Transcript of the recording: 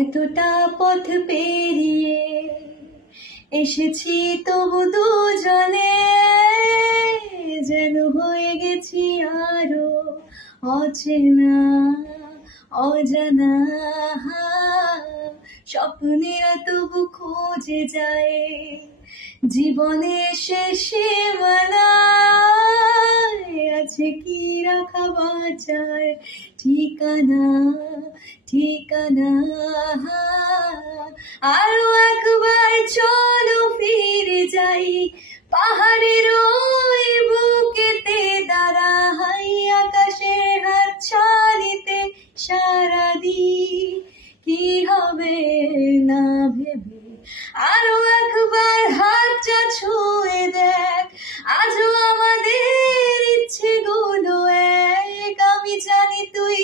এতটা পথ পেরিয়ে এসেছি তবু দুজনে যেন হয়ে গেছি আরো অচেনা অজানা। স্বপ্নেরা তবু খোঁজে যায় জীবনের শেষ সীমানায় আছে কি রাখা বাঁচার ঠিকানা ঠিকানা। আরো একবার চলো ফিরে যাই পাহাড়ের ওই বুকেতে দাঁড়াই আকাশের হাত ছাড়িতে সারা দি কি হবে না ভেবে। আরো একবার হাতটা ছুঁয়ে দেখ আজও আমাদের ইচ্ছেগুলো এক। আমি জানি তুই